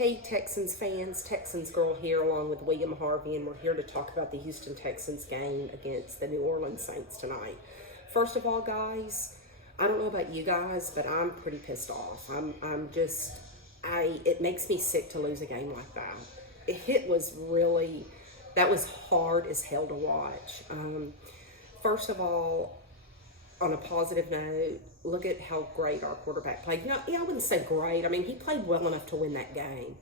Hey Texans fans, Texans girl here along with William Harvey, and we're here to talk about the Houston Texans game against the New Orleans Saints tonight. First of all, guys, I don't know about you guys, but I'm pretty pissed off. It makes me sick to lose a game like that. That was hard as hell to watch. First of all, on a positive note, look at how great our quarterback played. I wouldn't say great. I mean, he played well enough to win that game.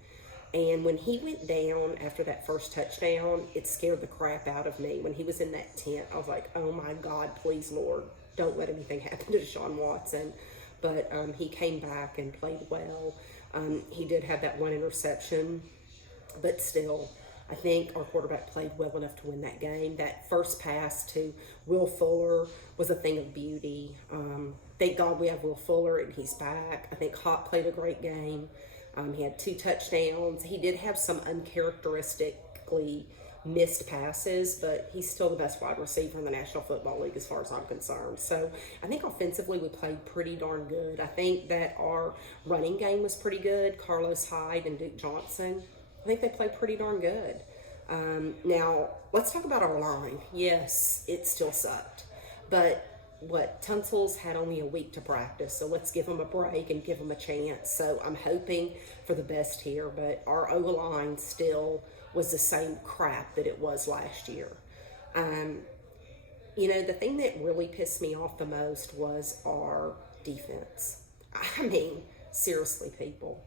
And when he went down after that first touchdown, it scared the crap out of me. When he was in that tent, I was like, oh my God, please, Lord, don't let anything happen to Deshaun Watson. But he came back and played well. He did have that one interception, but still, I think our quarterback played well enough to win that game. That first pass to Will Fuller was a thing of beauty. Thank God we have Will Fuller and he's back. I think Hop played a great game. He had 2 touchdowns. He did have some uncharacteristically missed passes, but he's still the best wide receiver in the National Football League as far as I'm concerned. So I think offensively we played pretty darn good. I think that our running game was pretty good. Carlos Hyde and Duke Johnson, I think they played pretty darn good. Now, let's talk about our line. Yes, it still sucked. But Tunsil's had only a week to practice, so let's give them a break and give them a chance. So I'm hoping for the best here, but our O-line still was the same crap that it was last year. The thing that really pissed me off the most was our defense. I mean, seriously, people.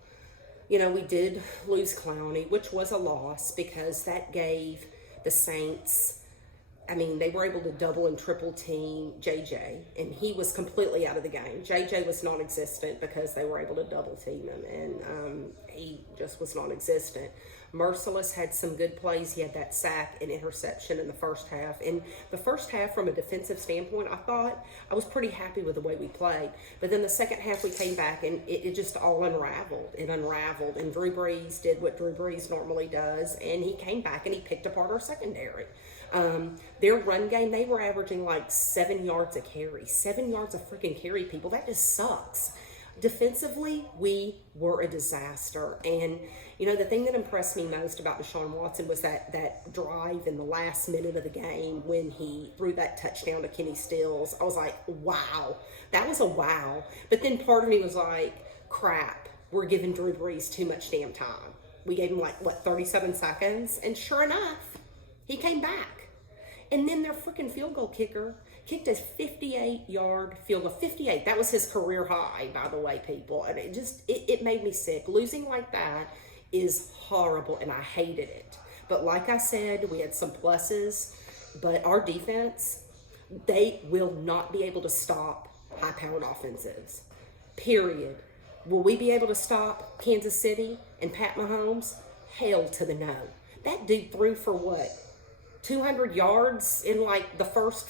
We did lose Clowney, which was a loss because that gave the Saints, they were able to double and triple team JJ, and he was completely out of the game. JJ was non-existent because they were able to double team him, and he just was non-existent. Merciless had some good plays. He had that sack and interception in the first half. In the first half, from a defensive standpoint, I was pretty happy with the way we played. But then the second half, we came back, and it just all unraveled. It unraveled, and Drew Brees did what Drew Brees normally does, and he came back and he picked apart our secondary. Their run game, they were averaging like 7 yards a carry. 7 yards a freaking carry, people. That just sucks. Defensively, we were a disaster. And, the thing that impressed me most about Deshaun Watson was that drive in the last minute of the game when he threw that touchdown to Kenny Stills. I was like, wow. That was a wow. But then part of me was like, crap, we're giving Drew Brees too much damn time. We gave him 37 seconds? And sure enough, he came back. And then their freaking field goal kicker kicked a 58-yard field goal. 58. That was his career high, by the way, people. And it made me sick. Losing like that is horrible, and I hated it. But like I said, we had some pluses. But our defense, they will not be able to stop high-powered offenses. Period. Will we be able to stop Kansas City and Pat Mahomes? Hell to the no. That dude threw for what? 200 yards in the first,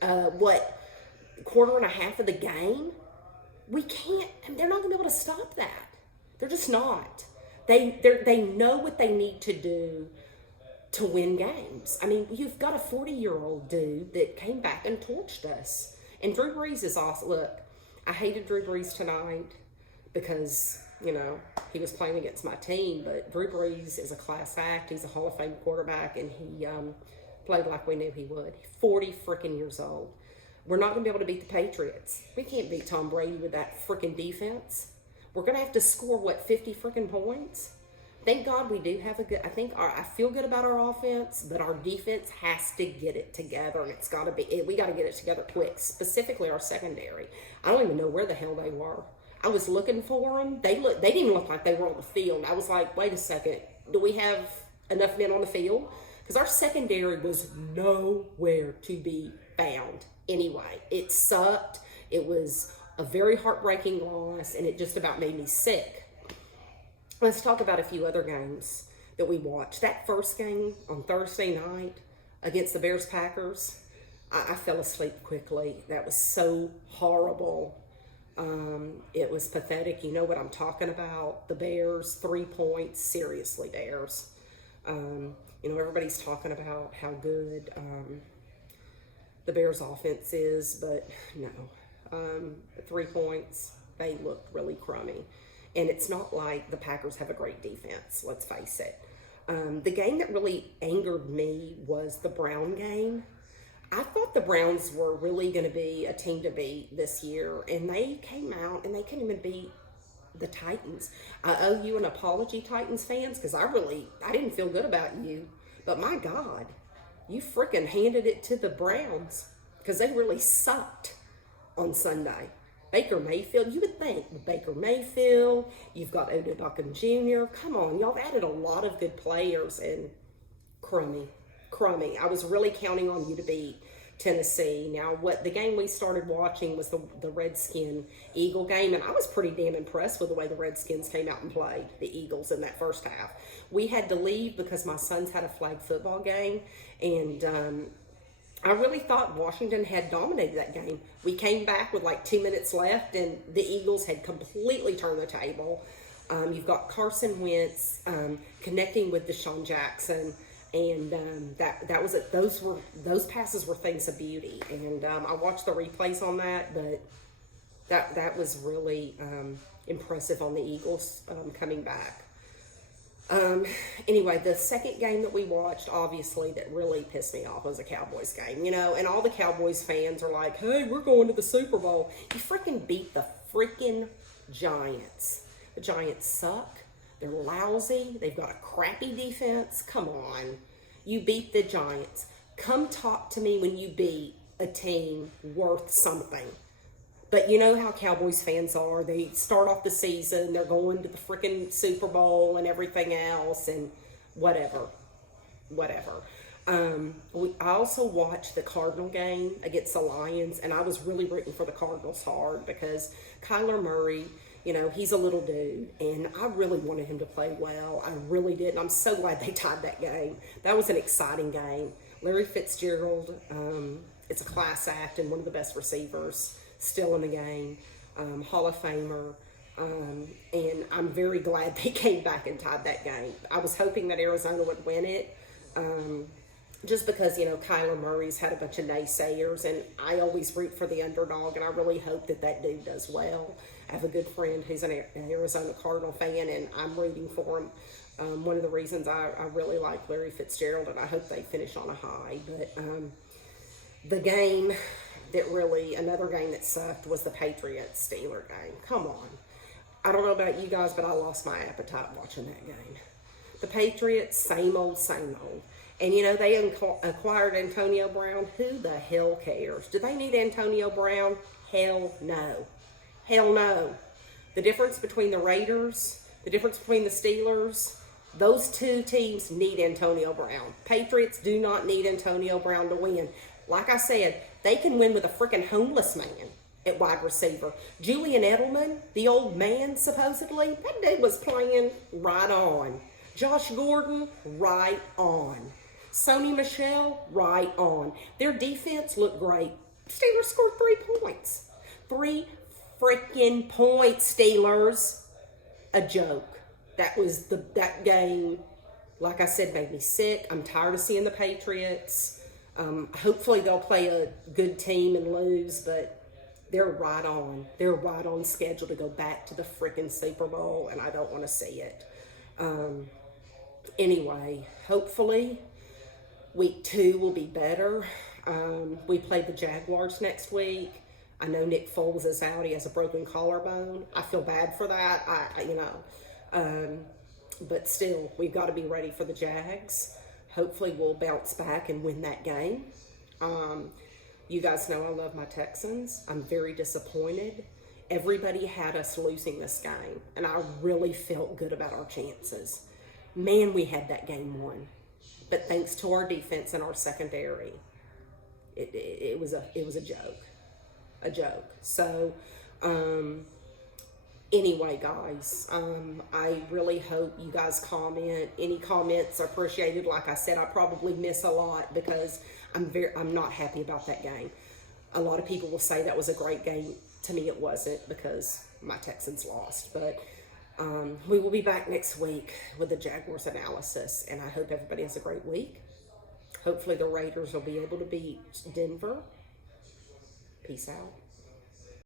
quarter and a half of the game? We can't, they're not going to be able to stop that. They're just not. They know what they need to do to win games. You've got a 40-year-old dude that came back and torched us. And Drew Brees is awesome. Look, I hated Drew Brees tonight because, he was playing against my team, but Drew Brees is a class act. He's a Hall of Fame quarterback, and he played like we knew he would. 40 freaking years old. We're not going to be able to beat the Patriots. We can't beat Tom Brady with that freaking defense. We're going to have to score, 50 freaking points? Thank God we do have I feel good about our offense, but our defense has to get it together, and we got to get it together quick, specifically our secondary. I don't even know where the hell they were. I was looking for them. They didn't even look like they were on the field. I was like, wait a second. Do we have enough men on the field? Because our secondary was nowhere to be found anyway. It sucked. It was a very heartbreaking loss, and it just about made me sick. Let's talk about a few other games that we watched. That first game on Thursday night against the Bears-Packers, I fell asleep quickly. That was so horrible. It was pathetic. You know what I'm talking about. The Bears, 3 points. Seriously, Bears. Everybody's talking about how good the Bears offense is, but no. 3 points, they looked really crummy. And it's not like the Packers have a great defense, let's face it. The game that really angered me was the Brown game. I thought the Browns were really going to be a team to beat this year, and they came out and they couldn't even beat the Titans. I owe you an apology, Titans fans, because I didn't feel good about you. But my God, you freaking handed it to the Browns because they really sucked on Sunday. Baker Mayfield, you would think with Baker Mayfield, you've got Odell Beckham Jr. Come on, y'all have added a lot of good players, and crummy. I was really counting on you to beat Tennessee. Now, the game we started watching was the Redskin-Eagle game, and I was pretty damn impressed with the way the Redskins came out and played the Eagles in that first half. We had to leave because my sons had a flag football game, and I really thought Washington had dominated that game. We came back with like 2 minutes left, and the Eagles had completely turned the table. You've got Carson Wentz connecting with Deshaun Jackson, and that was it. Those passes were things of beauty, and I watched the replays on that, but that was really impressive on the Eagles coming back. Anyway, the second game that we watched, obviously, that really pissed me off was a Cowboys game, and all the Cowboys fans are like, hey, we're going to the Super Bowl. You freaking beat the freaking Giants. The Giants suck. They're lousy. They've got a crappy defense. Come on. You beat the Giants. Come talk to me when you beat a team worth something. But you know how Cowboys fans are. They start off the season, they're going to the freaking Super Bowl and everything else, and whatever. I also watched the Cardinal game against the Lions, and I was really rooting for the Cardinals hard because Kyler Murray, he's a little dude, and I really wanted him to play well. I really did, and I'm so glad they tied that game. That was an exciting game. Larry Fitzgerald, it's a class act and one of the best receivers still in the game, Hall of Famer, and I'm very glad they came back and tied that game. I was hoping that Arizona would win it, just because, Kyler Murray's had a bunch of naysayers, and I always root for the underdog, and I really hope that dude does well. I have a good friend who's an Arizona Cardinal fan, and I'm rooting for him. One of the reasons I really like Larry Fitzgerald, and I hope they finish on a high. But the game another game that sucked was the Patriots-Steelers game. Come on. I don't know about you guys, but I lost my appetite watching that game. The Patriots, same old. And, they acquired Antonio Brown. Who the hell cares? Do they need Antonio Brown? Hell no. The difference between the Raiders, the difference between the Steelers, those two teams need Antonio Brown. Patriots do not need Antonio Brown to win. Like I said, they can win with a freaking homeless man at wide receiver. Julian Edelman, the old man, supposedly, that dude was playing right on. Josh Gordon, right on. Sony Michel, right on. Their defense looked great. Steelers scored 3 points. 3 freaking points, Steelers. A joke. That game, like I said, made me sick. I'm tired of seeing the Patriots. Hopefully they'll play a good team and lose, but they're right on. They're right on schedule to go back to the freaking Super Bowl, and I don't want to see it. Anyway, hopefully week 2 will be better. We play the Jaguars next week. I know Nick Foles is out. He has a broken collarbone. I feel bad for that. But still, we've got to be ready for the Jags. Hopefully we'll bounce back and win that game. You guys know I love my Texans. I'm very disappointed. Everybody had us losing this game, and I really felt good about our chances. Man, we had that game won. But thanks to our defense and our secondary, it was a joke. So, anyway, guys, I really hope you guys comment. Any comments are appreciated. Like I said, I probably miss a lot because I'm not happy about that game. A lot of people will say that was a great game. To me, it wasn't because my Texans lost. But we will be back next week with the Jaguars analysis, and I hope everybody has a great week. Hopefully the Raiders will be able to beat Denver. Peace out.